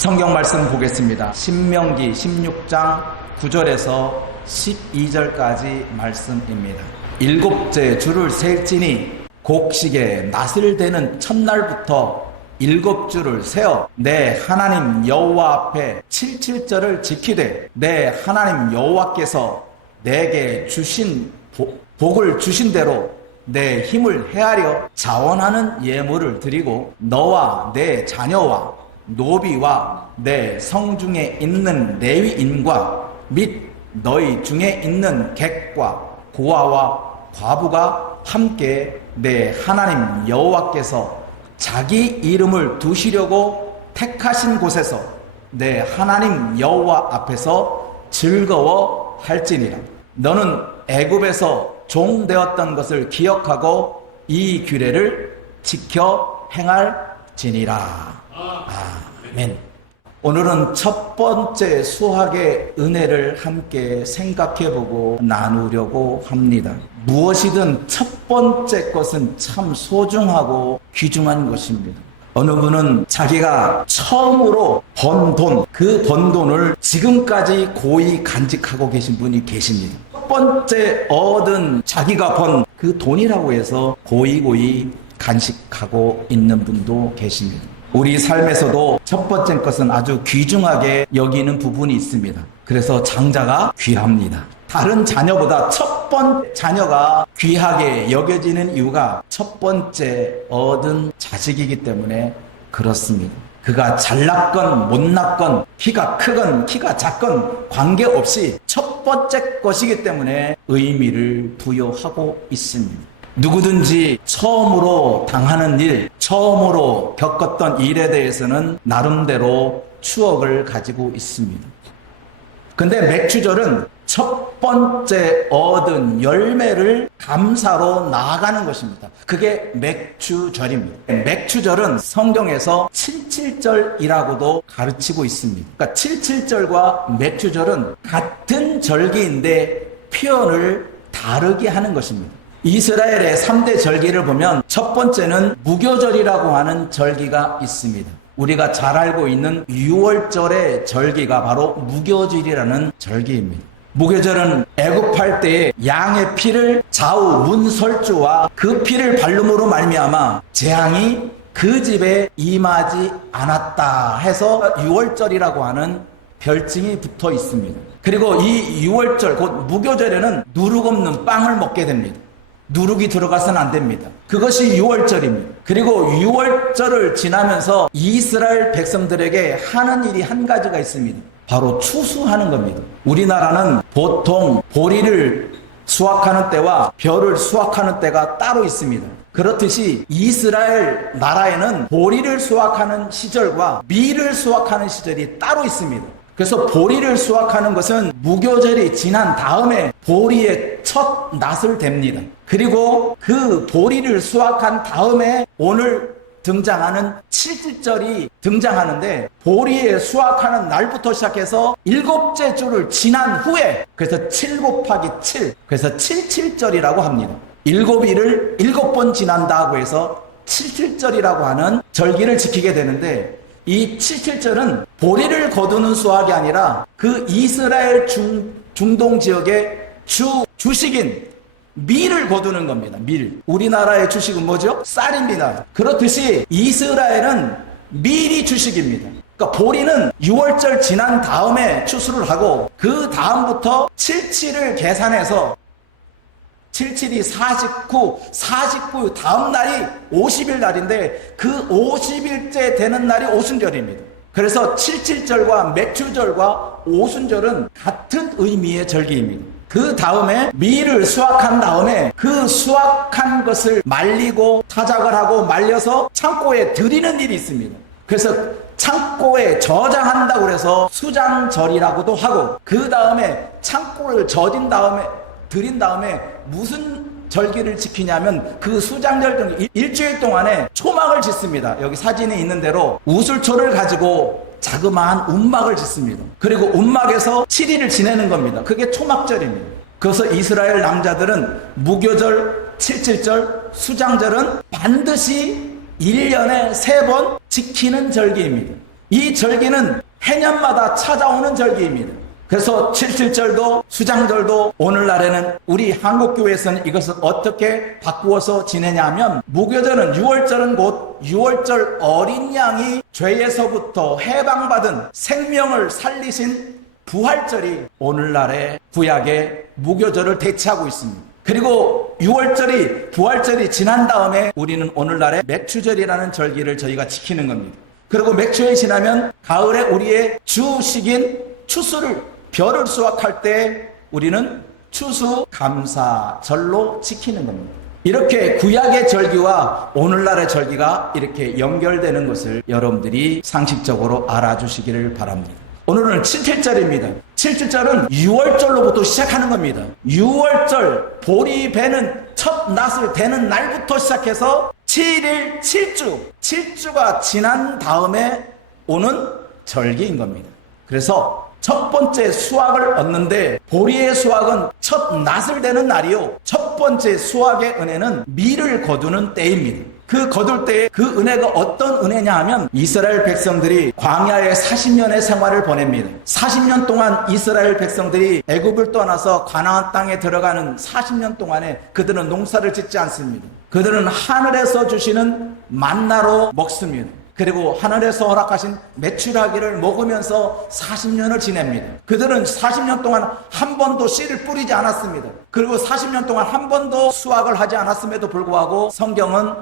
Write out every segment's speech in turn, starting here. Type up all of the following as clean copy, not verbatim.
성경 말씀 보겠습니다. 신명기 16장 9절에서 12절까지 말씀입니다. 일곱째 주를 셀지니 곡식에 낫을 대는 첫날부터 일곱 주를 세어 내 하나님 여호와 앞에 칠칠절을 지키되 내 하나님 여호와께서 내게 주신 복을 주신 대로 내 힘을 헤아려 자원하는 예물을 드리고 너와 내 자녀와 노비와 내 성중에 있는 레위인과 및 너희 중에 있는 객과 고아와 과부가 함께 내 하나님 여호와께서 자기 이름을 두시려고 택하신 곳에서 내 하나님 여호와 앞에서 즐거워할지니라. 너는 애굽에서 종되었던 것을 기억하고 이 규례를 지켜 행할지니라. 아멘. 오늘은 첫 번째 수학의 은혜를 함께 생각해보고 나누려고 합니다. 무엇이든 첫 번째 것은 참 소중하고 귀중한 것입니다. 어느 분은 자기가 처음으로 번 돈, 그 번 돈을 지금까지 고이 간직하고 계신 분이 계십니다. 첫 번째 얻은 자기가 번 그 돈이라고 해서 고이 간직하고 있는 분도 계십니다. 우리 삶에서도 첫 번째 것은 아주 귀중하게 여기는 부분이 있습니다. 그래서 장자가 귀합니다. 다른 자녀보다 첫 번째 자녀가 귀하게 여겨지는 이유가 첫 번째 얻은 자식이기 때문에 그렇습니다. 그가 잘났건 못났건 키가 크건 키가 작건 관계없이 첫 번째 것이기 때문에 의미를 부여하고 있습니다. 누구든지 처음으로 당하는 일, 처음으로 겪었던 일에 대해서는 나름대로 추억을 가지고 있습니다. 근데 맥주절은 첫 번째 얻은 열매를 감사로 나아가는 것입니다. 그게 맥주절입니다. 맥주절은 성경에서 칠칠절이라고도 가르치고 있습니다. 그러니까 칠칠절과 맥주절은 같은 절기인데 표현을 다르게 하는 것입니다. 이스라엘의 3대 절기를 보면 첫 번째는 무교절이라고 하는 절기가 있습니다. 우리가 잘 알고 있는 6월절의 절기가 바로 무교절이라는 절기입니다. 무교절은 애굽할 때에 양의 피를 좌우 문설주와 그 피를 바름으로 말미암아 재앙이 그 집에 임하지 않았다 해서 6월절이라고 하는 별칭이 붙어 있습니다. 그리고 이 6월절 곧 무교절에는 누룩 없는 빵을 먹게 됩니다. 누룩이 들어가서는 안 됩니다. 그것이 6월절입니다. 그리고 6월절을 지나면서 이스라엘 백성들에게 하는 일이 한 가지가 있습니다. 바로 추수하는 겁니다. 우리나라는 보통 보리를 수확하는 때와 벼를 수확하는 때가 따로 있습니다. 그렇듯이 이스라엘 나라에는 보리를 수확하는 시절과 밀을 수확하는 시절이 따로 있습니다. 그래서 보리를 수확하는 것은 무교절이 지난 다음에 보리의 첫 낫을 댑니다. 그리고 그 보리를 수확한 다음에 오늘 등장하는 칠칠절이 등장하는데 보리에 수확하는 날부터 시작해서 일곱째 주를 지난 후에 그래서 7 곱하기 7 그래서 칠칠절이라고 합니다. 일곱일을 7번 지난다고 해서 칠칠절이라고 하는 절기를 지키게 되는데 이 칠칠절은 보리를 거두는 수확이 아니라 그 이스라엘 중동 지역의 주식인 밀을 거두는 겁니다. 밀. 우리나라의 주식은 뭐죠? 쌀입니다. 그렇듯이 이스라엘은 밀이 주식입니다. 그러니까 보리는 6월절 지난 다음에 추수를 하고 그 다음부터 77을 계산해서 77이 49 다음 날이 50일 날인데 그 50일째 되는 날이 오순절입니다. 그래서 77절과 맥주절과 오순절은 같은 의미의 절기입니다. 그 다음에 밀을 수확한 다음에 그 수확한 것을 말리고 타작을 하고 말려서 창고에 들이는 일이 있습니다. 그래서 창고에 저장한다고 해서 수장절이라고도 하고 그 다음에 창고를 들인 다음에 무슨 절기를 지키냐면 그 수장절 일주일 동안에 초막을 짓습니다. 여기 사진에 있는 대로 우슬초를 가지고 자그마한 움막을 짓습니다. 그리고 움막에서 7일을 지내는 겁니다. 그게 초막절입니다. 그래서 이스라엘 남자들은 무교절, 칠칠절, 수장절은 반드시 1년에 3번 지키는 절기입니다. 이 절기는 해년마다 찾아오는 절기입니다. 그래서 칠칠절도 수장절도 오늘날에는 우리 한국교회에서는 이것을 어떻게 바꾸어서 지내냐 하면, 무교절은 6월절은 곧 6월절 어린 양이 죄에서부터 해방받은 생명을 살리신 부활절이 오늘날의 구약의 무교절을 대체하고 있습니다. 그리고 6월절이 부활절이 지난 다음에 우리는 오늘날의 맥추절이라는 절기를 저희가 지키는 겁니다. 그리고 맥추절이 지나면 가을에 우리의 주식인 추수를 별을 수확할 때 우리는 추수감사절로 지키는 겁니다. 이렇게 구약의 절기와 오늘날의 절기가 이렇게 연결되는 것을 여러분들이 상식적으로 알아주시기를 바랍니다. 오늘은 칠칠절입니다. 칠칠절은 6월절로부터 시작하는 겁니다. 6월절 보리 배는 첫 낫을 대는 날부터 시작해서 7일 7주가 지난 다음에 오는 절기인 겁니다. 그래서 첫 번째 수확을 얻는데, 보리의 수확은 첫 낫을 대는 날이요, 첫 번째 수확의 은혜는 밀을 거두는 때입니다. 그 거둘 때의 그 은혜가 어떤 은혜냐 하면, 이스라엘 백성들이 광야에 40년의 생활을 보냅니다. 40년 동안 이스라엘 백성들이 애굽을 떠나서 가나안 땅에 들어가는 40년 동안에 그들은 농사를 짓지 않습니다. 그들은 하늘에서 주시는 만나로 먹습니다. 그리고 하늘에서 허락하신 메추라기를 먹으면서 40년을 지냅니다. 그들은 40년 동안 한 번도 씨를 뿌리지 않았습니다. 그리고 40년 동안 한 번도 수확을 하지 않았음에도 불구하고 성경은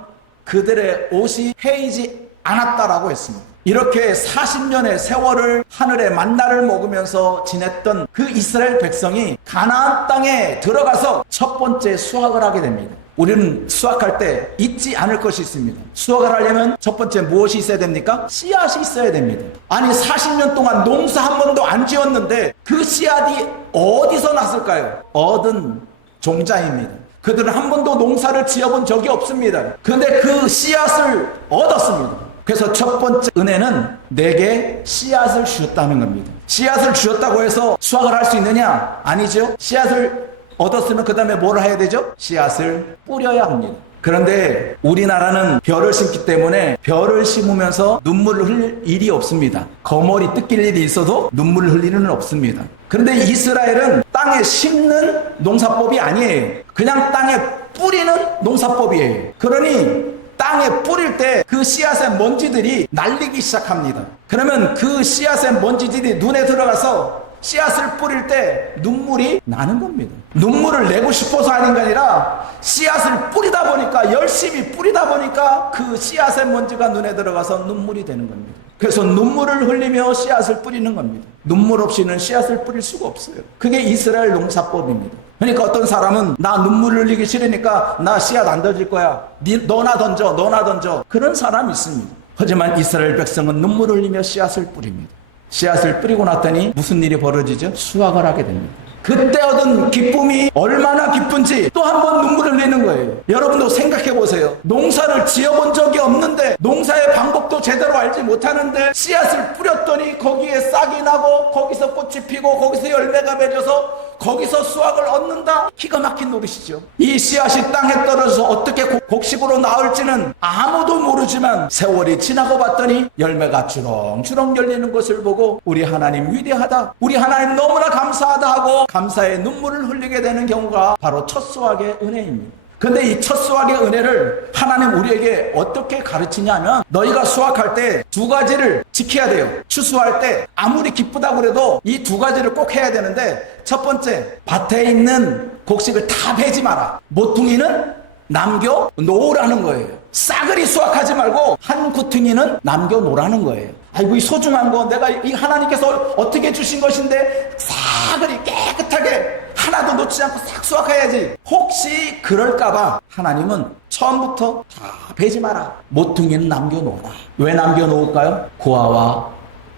그들의 옷이 해이지 않았다라고 했습니다. 이렇게 40년의 세월을 하늘의 만나를 먹으면서 지냈던 그 이스라엘 백성이 가나안 땅에 들어가서 첫 번째 수확을 하게 됩니다. 우리는 수확할 때 잊지 않을 것이 있습니다. 수확을 하려면 첫 번째 무엇이 있어야 됩니까? 씨앗이 있어야 됩니다. 아니 40년 동안 농사 한 번도 안 지었는데 그 씨앗이 어디서 났을까요? 얻은 종자입니다. 그들은 한 번도 농사를 지어본 적이 없습니다. 그런데 그 씨앗을 얻었습니다. 그래서 첫 번째 은혜는 내게 씨앗을 주셨다는 겁니다. 씨앗을 주셨다고 해서 수확을 할 수 있느냐? 아니죠. 씨앗을 얻었으면 그 다음에 뭘 해야 되죠? 씨앗을 뿌려야 합니다. 그런데 우리나라는 벼를 심기 때문에 벼를 심으면서 눈물을 흘릴 일이 없습니다. 거머리 뜯길 일이 있어도 눈물을 흘릴 일은 없습니다. 그런데 이스라엘은 땅에 심는 농사법이 아니에요. 그냥 땅에 뿌리는 농사법이에요. 그러니 땅에 뿌릴 때 그 씨앗의 먼지들이 날리기 시작합니다. 그러면 그 씨앗의 먼지들이 눈에 들어가서 씨앗을 뿌릴 때 눈물이 나는 겁니다. 눈물을 내고 싶어서 하는 게 아니라 씨앗을 뿌리다 보니까, 열심히 뿌리다 보니까 그 씨앗의 먼지가 눈에 들어가서 눈물이 되는 겁니다. 그래서 눈물을 흘리며 씨앗을 뿌리는 겁니다. 눈물 없이는 씨앗을 뿌릴 수가 없어요. 그게 이스라엘 농사법입니다. 그러니까 어떤 사람은 나 눈물 흘리기 싫으니까 나 씨앗 안 던질 거야. 너나 던져. 그런 사람이 있습니다. 하지만 이스라엘 백성은 눈물 흘리며 씨앗을 뿌립니다. 씨앗을 뿌리고 났더니 무슨 일이 벌어지죠? 수확을 하게 됩니다. 그때 얻은 기쁨이 얼마나 기쁜지 또 한 번 눈물을 흘리는 거예요. 여러분도 생각해 보세요. 농사를 지어본 적이 없는데, 농사의 방법도 제대로 알지 못하는데 씨앗을 뿌렸더니 거기에 싹이 나고 거기서 꽃이 피고 거기서 열매가 맺어서 거기서 수확을 얻는다? 기가 막힌 노릇이죠. 이 씨앗이 땅에 떨어져서 어떻게 곡식으로 나올지는 아무도 모르지만 세월이 지나고 봤더니 열매가 주렁주렁 열리는 것을 보고 우리 하나님 위대하다, 우리 하나님 너무나 감사하다 하고 감사의 눈물을 흘리게 되는 경우가 바로 첫 수확의 은혜입니다. 근데 이 첫 수확의 은혜를 하나님 우리에게 어떻게 가르치냐면, 너희가 수확할 때 두 가지를 지켜야 돼요. 추수할 때 아무리 기쁘다고 그래도 이 두 가지를 꼭 해야 되는데, 첫 번째, 밭에 있는 곡식을 다 베지 마라. 모퉁이는 남겨 놓으라는 거예요. 싸그리 수확하지 말고 한 구퉁이는 남겨 놓으라는 거예요. 아이고, 이 소중한 거 내가 이 하나님께서 어떻게 주신 것인데 싸그리 깨끗하게 하나도 놓지 않고 싹 수확해야지. 혹시 그럴까봐 하나님은 처음부터 다 베지 마라. 모퉁이는 남겨놓으라. 왜 남겨놓을까요? 고아와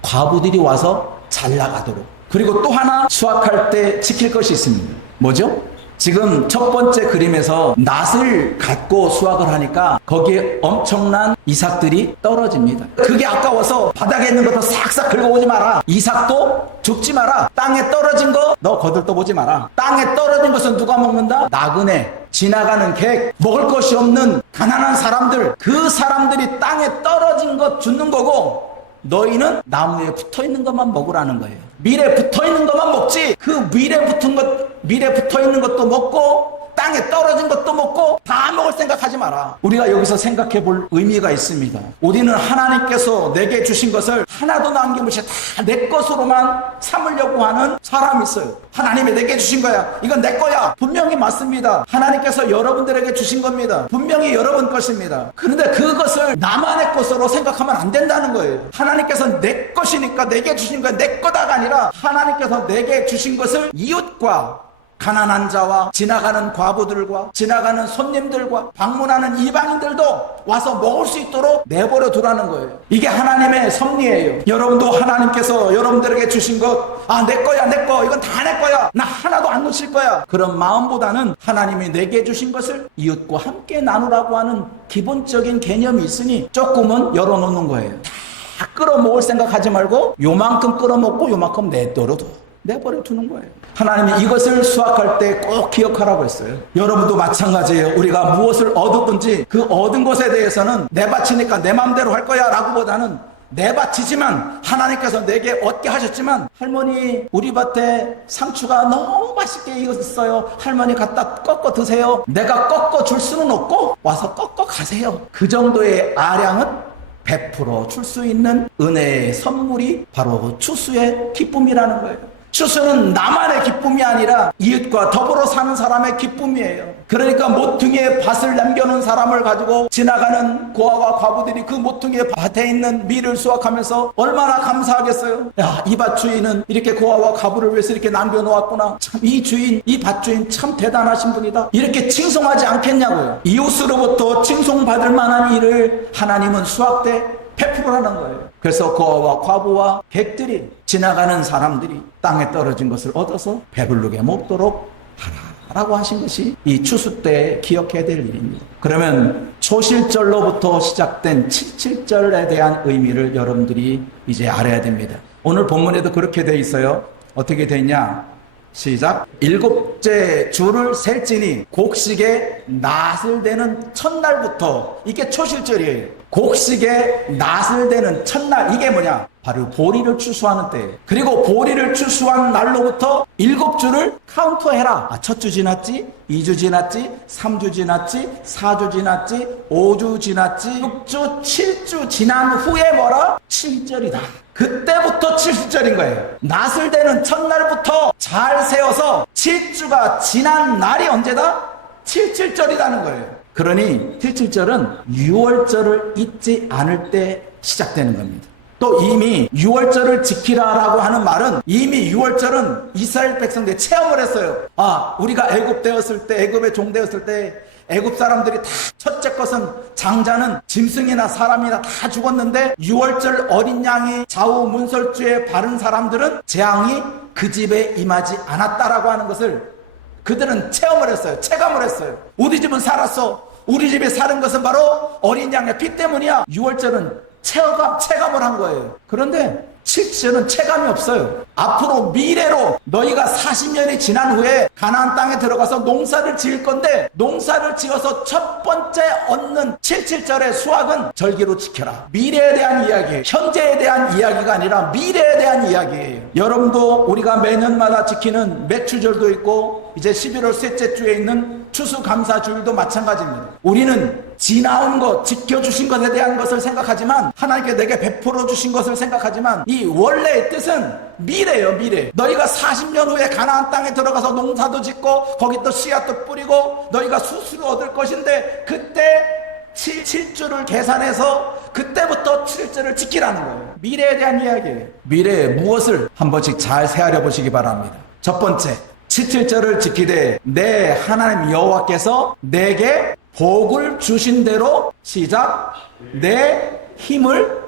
과부들이 와서 잘 나가도록. 그리고 또 하나 수확할 때 지킬 것이 있습니다. 뭐죠? 지금 첫 번째 그림에서 낫을 갖고 수확을 하니까 거기에 엄청난 이삭들이 떨어집니다. 그게 아까워서 바닥에 있는 것도 싹싹 긁어오지 마라. 이삭도 죽지 마라. 땅에 떨어진 거 너 거들떠보지 마라. 땅에 떨어진 것은 누가 먹는다? 나그네, 지나가는 객, 먹을 것이 없는 가난한 사람들, 그 사람들이 땅에 떨어진 것 줍는 거고, 너희는 나무에 붙어있는 것만 먹으라는 거예요. 밀에 붙어있는 것만 먹지, 그 밀에 붙어있는 것도 먹고 땅에 떨어진 것도 먹고 다 먹을 생각하지 마라. 우리가 여기서 생각해 볼 의미가 있습니다. 우리는 하나님께서 내게 주신 것을 하나도 남김없이 다 내 것으로만 삼으려고 하는 사람이 있어요. 하나님이 내게 주신 거야, 이건 내 거야. 분명히 맞습니다. 하나님께서 여러분들에게 주신 겁니다. 분명히 여러분 것입니다. 그런데 그것을 나만의 것으로 생각하면 안 된다는 거예요. 하나님께서 내 것이니까 내게 주신 거야, 내 거다가 아니라 하나님께서 내게 주신 것을 이웃과 가난한 자와 지나가는 과부들과 지나가는 손님들과 방문하는 이방인들도 와서 먹을 수 있도록 내버려 두라는 거예요. 이게 하나님의 섭리예요. 여러분도 하나님께서 여러분들에게 주신 것, 내 거야, 내 거, 이건 다 내 거야, 나 하나도 안 놓칠 거야, 그런 마음보다는 하나님이 내게 주신 것을 이웃과 함께 나누라고 하는 기본적인 개념이 있으니 조금은 열어놓는 거예요. 다 끌어모을 생각하지 말고 요만큼 끌어먹고 요만큼 내버려 두는 거예요. 하나님이 이것을 수확할 때 꼭 기억하라고 했어요. 여러분도 마찬가지예요. 우리가 무엇을 얻었든지 그 얻은 것에 대해서는 내 밭이니까 내 마음대로 할 거야 라고 보다는, 내 밭이지만 하나님께서 내게 얻게 하셨지만, 할머니 우리 밭에 상추가 너무 맛있게 익었어요, 할머니 갖다 꺾어 드세요. 내가 꺾어 줄 수는 없고 와서 꺾어 가세요. 그 정도의 아량은 베풀어 줄 수 있는 은혜의 선물이 바로 추수의 기쁨이라는 거예요. 추수는 나만의 기쁨이 아니라 이웃과 더불어 사는 사람의 기쁨이에요. 그러니까 모퉁이에 밭을 남겨놓은 사람을 가지고 지나가는 고아와 과부들이 그 모퉁이의 밭에 있는 밀을 수확하면서 얼마나 감사하겠어요. 야, 이 밭 주인은 이렇게 고아와 과부를 위해서 이렇게 남겨놓았구나, 참 이 주인, 이 밭 주인 참 대단하신 분이다, 이렇게 칭송하지 않겠냐고요. 이웃으로부터 칭송받을 만한 일을 하나님은 수확 때 베풀어라는 거예요. 그래서 고아와 과부와 객들이, 지나가는 사람들이 땅에 떨어진 것을 얻어서 배부르게 먹도록 하라라고 하신 것이 이 추수 때 기억해야 될 일입니다. 그러면 초실절로부터 시작된 칠칠절에 대한 의미를 여러분들이 이제 알아야 됩니다. 오늘 본문에도 그렇게 돼 있어요. 어떻게 돼 있냐? 시작. 일곱째 주를 셀지니 곡식에 낫을 대는 첫날부터, 이게 초실절이에요. 곡식에 낫을 대는 첫날, 이게 뭐냐? 바로 보리를 추수하는 때. 그리고 보리를 추수한 날로부터 7주를 카운터해라. 첫 주 지났지, 2주 지났지, 3주 지났지, 4주 지났지, 5주 지났지, 6주, 7주 지난 후에 뭐라? 7절이다. 그때부터 7절인 거예요. 낫을 대는 첫날부터 잘 세워서 7주가 지난 날이 언제다? 7절이라는 거예요. 그러니 7절은 6월절을 잊지 않을 때 시작되는 겁니다. 또 이미 6월절을 지키라라고 하는 말은, 이미 6월절은 이스라엘 백성들이 체험을 했어요. 우리가 애굽되었을 때, 애굽의 종되었을 때 애굽 사람들이 다 첫째 것은, 장자는 짐승이나 사람이나 다 죽었는데 6월절 어린 양이 좌우 문설주에 바른 사람들은 재앙이 그 집에 임하지 않았다라고 하는 것을 그들은 체험을 했어요. 체감을 했어요. 우리 집은 살았어. 우리 집에 사는 것은 바로 어린 양의 피 때문이야. 6월절은 체감을 한 거예요. 그런데 7절은 체감이 없어요. 앞으로 미래로 너희가 40년이 지난 후에 가나안 땅에 들어가서 농사를 지을 건데, 농사를 지어서 첫 번째 얻는 7절의 수확은 절기로 지켜라. 미래에 대한 이야기예요. 현재에 대한 이야기가 아니라 미래에 대한 이야기예요. 여러분도 우리가 매년마다 지키는 매추절도 있고, 이제 11월 셋째 주에 있는 추수감사주일도 마찬가지입니다. 우리는 지나온 것, 지켜주신 것에 대한 것을 생각하지만, 하나님께 내게 베풀어 주신 것을 생각하지만, 이 원래의 뜻은 미래예요. 미래. 너희가 40년 후에 가나안 땅에 들어가서 농사도 짓고 거기 또 씨앗도 뿌리고 너희가 수수를 얻을 것인데, 그때 7주를 계산해서 그때부터 7절을 지키라는 거예요. 미래에 대한 이야기예요. 미래에 무엇을 한 번씩 잘 헤아려 보시기 바랍니다. 첫 번째, 7절을 지키되 내 하나님 여호와께서 내게 복을 주신 대로, 시작, 내 힘을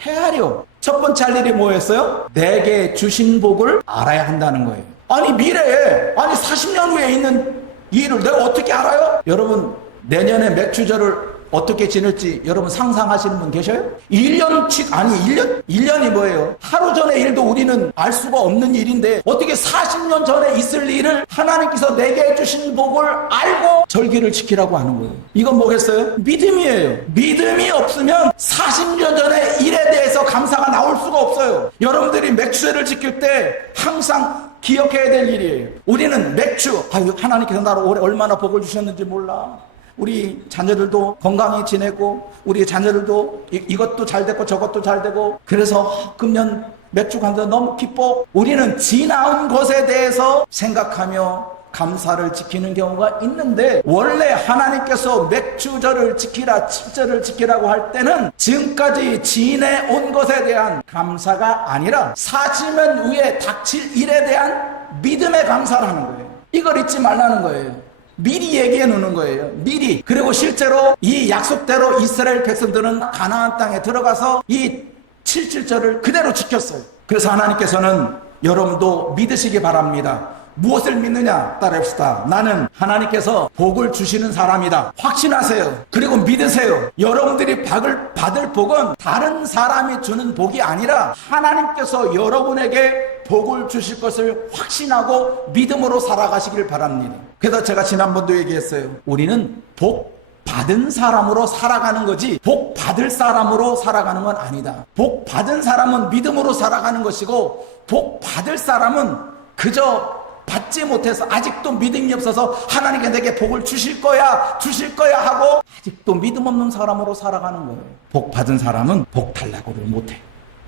헤아려. 첫 번째 할 일이 뭐였어요? 내게 주신 복을 알아야 한다는 거예요. 아니 미래에, 40년 후에 있는 이 일을 내가 어떻게 알아요? 여러분, 내년에 매추절을 어떻게 지낼지 여러분 상상하시는 분 계셔요? 1년이 뭐예요? 하루 전의 일도 우리는 알 수가 없는 일인데, 어떻게 40년 전에 있을 일을 하나님께서 내게 해주신 복을 알고 절기를 지키라고 하는 거예요. 이건 뭐겠어요? 믿음이에요. 믿음이 없으면 40년 전의 일에 대해서 감사가 나올 수가 없어요. 여러분들이 맥주제를 지킬 때 항상 기억해야 될 일이에요. 우리는 맥주, 하나님께서 나를 올해 얼마나 복을 주셨는지 몰라. 우리 자녀들도 건강히 지내고 우리 자녀들도 이것도 잘 되고 저것도 잘 되고 그래서 금년 맥주 간다 너무 기뻐. 우리는 지나온 것에 대해서 생각하며 감사를 지키는 경우가 있는데, 원래 하나님께서 맥주절을 지키라, 칠절을 지키라고 할 때는 지금까지 지내온 것에 대한 감사가 아니라 사지면 위에 닥칠 일에 대한 믿음의 감사를 하는 거예요. 이걸 잊지 말라는 거예요. 미리 얘기해 놓는 거예요. 미리. 그리고 실제로 이 약속대로 이스라엘 백성들은 가나안 땅에 들어가서 이 7.7절을 그대로 지켰어요. 그래서 하나님께서는 여러분도 믿으시기 바랍니다. 무엇을 믿느냐? 따라합시다. 나는 하나님께서 복을 주시는 사람이다. 확신하세요. 그리고 믿으세요. 여러분들이 받을 복은 다른 사람이 주는 복이 아니라 하나님께서 여러분에게 복을 주실 것을 확신하고 믿음으로 살아가시길 바랍니다. 그래서 제가 지난번도 얘기했어요. 우리는 복 받은 사람으로 살아가는 거지 복 받을 사람으로 살아가는 건 아니다. 복 받은 사람은 믿음으로 살아가는 것이고, 복 받을 사람은 그저 받지 못해서 아직도 믿음이 없어서 하나님께 내게 복을 주실 거야 하고 아직도 믿음 없는 사람으로 살아가는 거예요. 복 받은 사람은 복 달라고를 못해.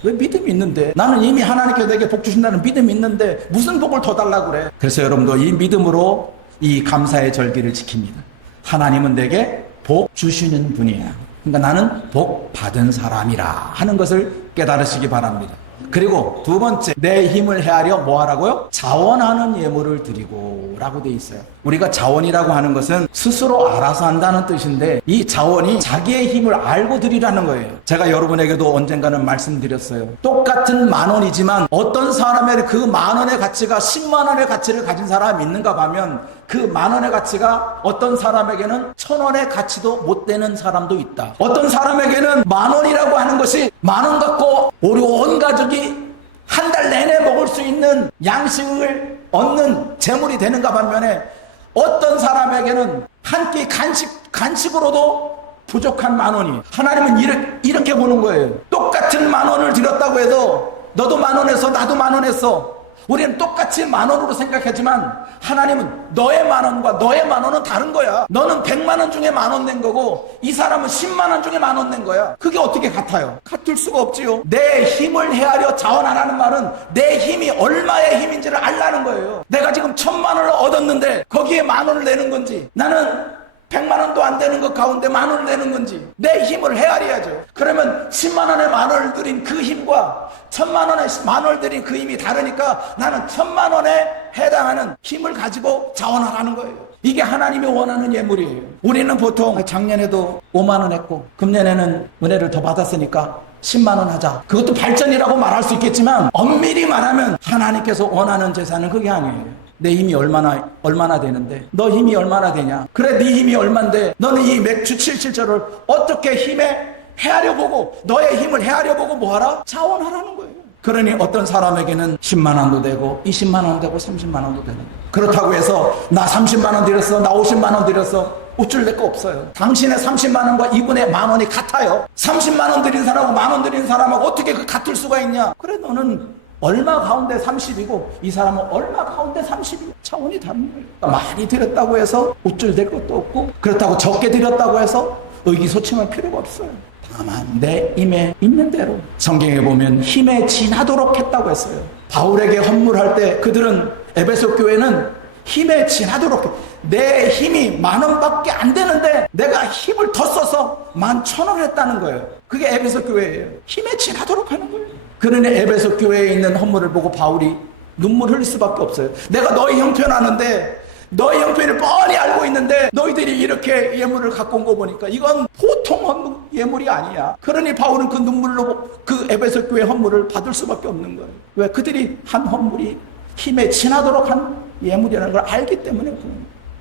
왜? 믿음이 있는데. 나는 이미 하나님께 내게 복 주신다는 믿음이 있는데 무슨 복을 더 달라고 그래. 그래서 여러분도 이 믿음으로 이 감사의 절기를 지킵니다. 하나님은 내게 복 주시는 분이야. 그러니까 나는 복 받은 사람이라 하는 것을 깨달으시기 바랍니다. 그리고 두 번째, 내 힘을 헤아려 뭐 하라고요? 자원하는 예물을 드리고 라고 돼 있어요. 우리가 자원이라고 하는 것은 스스로 알아서 한다는 뜻인데, 이 자원이 자기의 힘을 알고 드리라는 거예요. 제가 여러분에게도 언젠가는 말씀드렸어요. 똑같은 10,000원이지만 어떤 사람의 그 10,000원의 가치가 10만 원의 가치를 가진 사람이 있는가 하면 그 10,000원의 가치가 어떤 사람에게는 1,000원의 가치도 못 되는 사람도 있다. 어떤 사람에게는 10,000원이라고 하는 것이 10,000원 갖고 우리 온 가족이 한 달 내내 먹을 수 있는 양식을 얻는 재물이 되는가 반면에, 어떤 사람에게는 한 끼 간식으로도 부족한 10,000원이. 하나님은 이렇게 보는 거예요. 똑같은 10,000원을 드렸다고 해도 너도 10,000원 했어, 나도 10,000원 했어. 우리는 똑같이 10,000원으로 생각하지만 하나님은 너의 10,000원과 너의 10,000원은 다른 거야. 너는 100만 원 중에 10,000원 낸 거고 이 사람은 10만 원 중에 10,000원 낸 거야. 그게 어떻게 같아요? 같을 수가 없지요. 내 힘을 헤아려 자원하라는 말은 내 힘이 얼마의 힘인지를 알라는 거예요. 내가 지금 1,000만 원을 얻었는데 거기에 10,000원을 내는 건지, 나는 100만 원도 안 되는 것 가운데 10,000원을 내는 건지 내 힘을 헤아려야죠. 그러면 10만 원에 10,000원을 들인 그 힘과 1,000만 원에 10,000원을 들인 그 힘이 다르니까 나는 1,000만 원에 해당하는 힘을 가지고 자원하라는 거예요. 이게 하나님이 원하는 예물이에요. 우리는 보통 작년에도 5만 원 했고 금년에는 은혜를 더 받았으니까 10만 원 하자. 그것도 발전이라고 말할 수 있겠지만 엄밀히 말하면 하나님께서 원하는 제사는 그게 아니에요. 내 힘이 얼마나 되는데 너 힘이 얼마나 되냐. 그래, 네 힘이 얼만데 너는 이 맥주 7.7절을 어떻게 힘에 헤아려보고 너의 힘을 헤아려보고 뭐하라? 자원하라는 거예요. 그러니 어떤 사람에게는 10만 원도 되고 20만 원 되고 30만 원도 되는 거예요. 그렇다고 해서 나 30만 원 드렸어, 나 50만 원 드렸어, 어쩔 데가 없어요. 당신의 30만 원과 이분의 10,000원이 같아요. 30만 원 드린 사람하고 10,000원 드린 사람하고 어떻게 그 같을 수가 있냐. 그래, 너는 얼마 가운데 30이고 이 사람은 얼마 가운데 30이고 차원이 다른 거예요. 많이 드렸다고 해서 우쭐댈 것도 없고, 그렇다고 적게 드렸다고 해서 의기소침할 필요가 없어요. 다만 내 힘에 있는 대로. 성경에 보면 힘에 지나도록 했다고 했어요. 바울에게 헌물할 때 그들은, 에베소 교회는 힘에 지나도록, 내 힘이 10,000원밖에 안 되는데 내가 힘을 더 써서 11,000원 했다는 거예요. 그게 에베소 교회예요. 힘에 지나도록 하는 거예요. 그러니 에베소 교회에 있는 헌물을 보고 바울이 눈물 흘릴 수밖에 없어요. 내가 너희 형편하는데, 너희 형편을 뻔히 알고 있는데 너희들이 이렇게 예물을 갖고 온 거 보니까 이건 보통 예물이 아니야. 그러니 바울은 그 눈물로 그 에베소 교회 헌물을 받을 수밖에 없는 거예요. 왜? 그들이 한 헌물이 힘에 지나도록 한 예물이라는 걸 알기 때문에.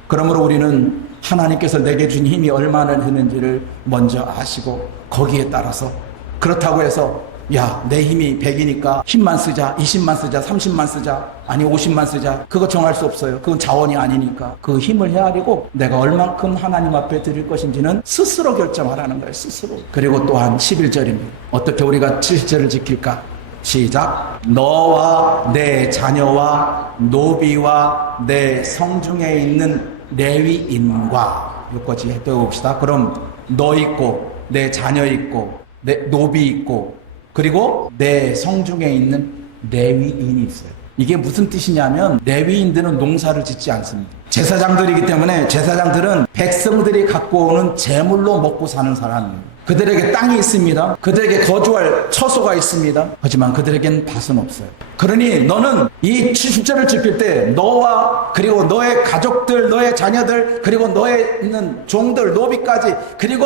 그러므로 우리는 하나님께서 내게 준 힘이 얼마나 되는지를 먼저 아시고 거기에 따라서, 그렇다고 해서 야, 내 힘이 100이니까 힘만 쓰자, 20만 쓰자, 30만 쓰자, 아니 50만 쓰자. 그거 정할 수 없어요. 그건 자원이 아니니까. 그 힘을 헤아리고 내가 얼만큼 하나님 앞에 드릴 것인지는 스스로 결정하라는 거예요. 스스로. 그리고 또한 11절입니다. 어떻게 우리가 7절을 지킬까? 시작. 너와 내 자녀와 노비와 내 성중에 있는 레위인과, 여기까지 해봅시다. 그럼 너 있고 내 자녀 있고 내 노비 있고 그리고 내 성중에 있는 레위인이 있어요. 이게 무슨 뜻이냐면 레위인들은 농사를 짓지 않습니다. 제사장들이기 때문에 제사장들은 백성들이 갖고 오는 재물로 먹고 사는 사람입니다. 그들에게 땅이 있습니다. 그들에게 거주할 처소가 있습니다. 하지만 그들에겐 밭은 없어요. 그러니 너는 이 70절을 지킬 때 너와 그리고 너의 가족들, 너의 자녀들, 그리고 너의 있는 종들, 노비까지, 그리고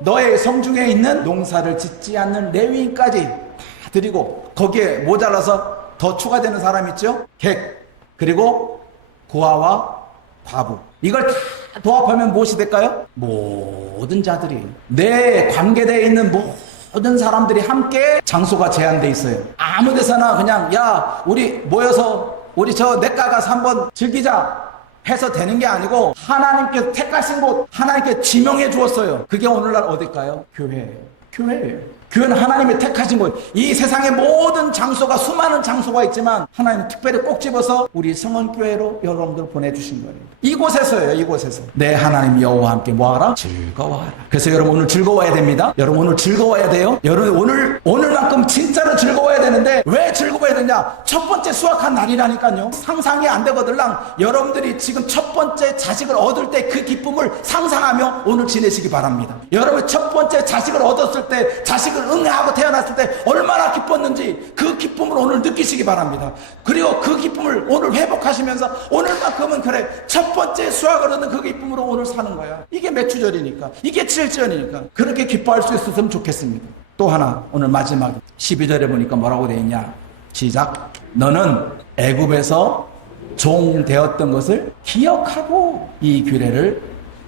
너의 성중에 있는 농사를 짓지 않는 레위인까지 다 드리고, 거기에 모자라서 더 추가되는 사람 있죠? 객, 그리고 고아와 과부. 이걸 다 도합하면 무엇이 될까요? 모든 자들이, 내 관계되어 있는 모든 사람들이 함께, 장소가 제한되어 있어요. 아무 데서나 그냥 야 우리 모여서 우리 저 냇가 가서 한번 즐기자 해서 되는 게 아니고 하나님께서 택하신 곳, 하나님께 지명해 주었어요. 그게 오늘날 어딜까요? 교회예요. 교회예요. 교회는 하나님이 택하신 곳. 이 세상의 모든 장소가, 수많은 장소가 있지만 하나님은 특별히 꼭 집어서 우리 성원교회로 여러분들 보내주신 거예요. 이곳에서예요. 이곳에서 내 하나님 여호와와 함께 뭐하라? 즐거워하라. 그래서 여러분 오늘 즐거워야 됩니다. 여러분 오늘 즐거워야 돼요. 여러분 오늘만큼 진짜로 즐거워야 되는데 왜 즐거워야 되냐? 첫 번째 수확한 날이라니까요. 상상이 안 되거들랑 여러분들이 지금 첫 번째 자식을 얻을 때 그 기쁨을 상상하며 오늘 지내시기 바랍니다. 여러분 첫 번째 자식을 얻었을 때, 자식을 응애하고 태어났을 때 얼마나 기뻤는지 그 기쁨을 오늘 느끼시기 바랍니다. 그리고 그 기쁨을 오늘 회복하시면서 오늘만큼은 그래, 첫 번째 수확을 얻는 그 기쁨으로 오늘 사는 거야. 이게 맥주절이니까, 이게 7절이니까 그렇게 기뻐할 수 있었으면 좋겠습니다. 또 하나, 오늘 마지막 12절에 보니까 뭐라고 되어 있냐? 시작. 너는 애굽에서 종 되었던 것을 기억하고 이 규례를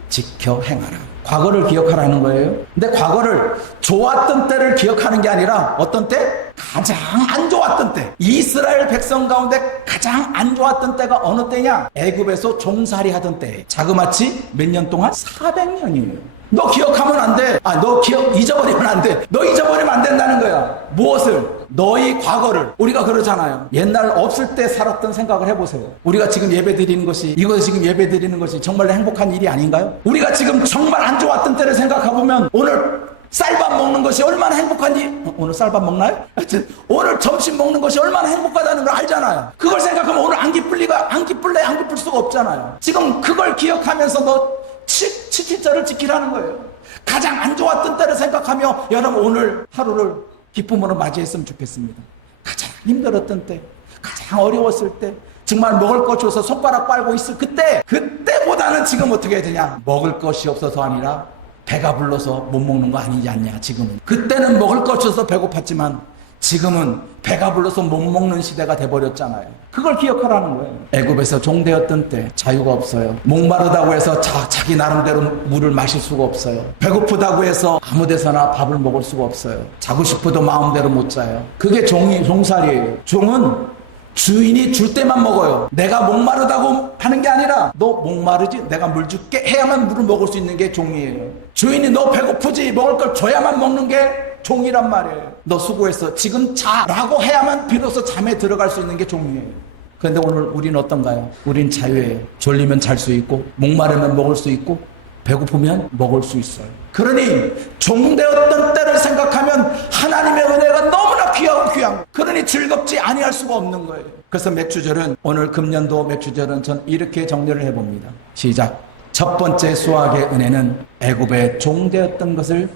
지켜 행하라. 과거를 기억하라는 거예요. 근데 과거를 좋았던 때를 기억하는 게 아니라 어떤 때? 가장 안 좋았던 때. 이스라엘 백성 가운데 가장 안 좋았던 때가 어느 때냐? 애굽에서 종살이 하던 때. 자그마치 몇 년 동안? 400년이에요. 너 기억하면 안 돼. 너 잊어버리면 안 돼. 너 잊어버리면 안 된다는 거야. 무엇을? 너희 과거를. 우리가 그러잖아요. 옛날 없을 때 살았던 생각을 해보세요. 우리가 지금 예배 드리는 것이, 이거 지금 예배 드리는 것이 정말 행복한 일이 아닌가요? 우리가 지금 정말 안 좋았던 때를 생각해보면 오늘 쌀밥 먹는 것이 얼마나 행복한 일. 오늘 쌀밥 먹나요? 하여튼 오늘 점심 먹는 것이 얼마나 행복하다는 걸 알잖아요. 그걸 생각하면 오늘 안 기쁠 수가 없잖아요. 지금 그걸 기억하면서 너 7절을 지키라는 거예요. 가장 안 좋았던 때를 생각하며 여러분 오늘 하루를 기쁨으로 맞이했으면 좋겠습니다. 가장 힘들었던 때, 가장 어려웠을 때, 정말 먹을 것 줘서 손가락 빨고 있을 그때보다는 지금 어떻게 해야 되냐? 먹을 것이 없어서 아니라 배가 불러서 못 먹는 거 아니지 않냐? 지금은. 그때는 먹을 것 줘서 배고팠지만 지금은 배가 불러서 못 먹는 시대가 돼버렸잖아요. 그걸 기억하라는 거예요. 애굽에서 종되었던 때 자유가 없어요. 목마르다고 해서 자기 나름대로 물을 마실 수가 없어요. 배고프다고 해서 아무 데서나 밥을 먹을 수가 없어요. 자고 싶어도 마음대로 못 자요. 그게 종살이에요. 종은 주인이 줄 때만 먹어요. 내가 목마르다고 하는 게 아니라 너 목마르지? 내가 물 줄게 해야만 물을 먹을 수 있는 게 종이에요. 주인이 너 배고프지? 먹을 걸 줘야만 먹는 게 종이란 말이에요. 너 수고했어. 지금 자라고 해야만 비로소 잠에 들어갈 수 있는 게 종이에요. 그런데 오늘 우리는 어떤가요? 우린 자유예요. 졸리면 잘 수 있고, 목마르면 먹을 수 있고, 배고프면 먹을 수 있어요. 그러니 종되었던 때를 생각하면 하나님의 은혜가 너무나 귀하고 귀한 거예요. 그러니 즐겁지 아니할 수가 없는 거예요. 그래서 맥주절은, 오늘 금년도 맥주절은 전 이렇게 정리를 해봅니다. 시작. 첫 번째 수확의 은혜는 애굽의 종되었던 것을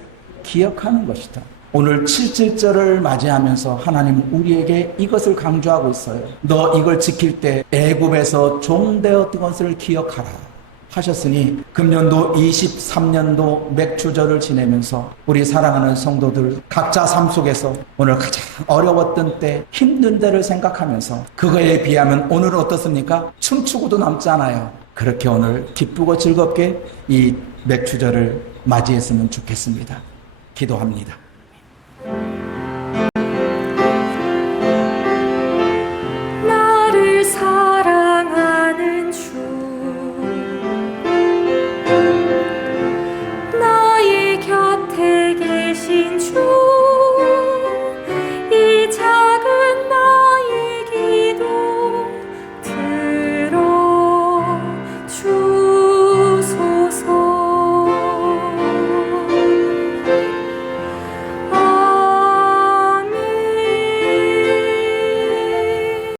기억하는 것이다. 오늘 7절을 맞이하면서 하나님은 우리에게 이것을 강조하고 있어요. 너 이걸 지킬 때 애굽에서 종되었던 것을 기억하라 하셨으니, 금년도 23년도 맥주절을 지내면서 우리 사랑하는 성도들 각자 삶 속에서 오늘 가장 어려웠던 때, 힘든 때를 생각하면서 그거에 비하면 오늘은 어떻습니까? 춤추고도 남지 않아요. 그렇게 오늘 기쁘고 즐겁게 이 맥주절을 맞이했으면 좋겠습니다. 기도합니다.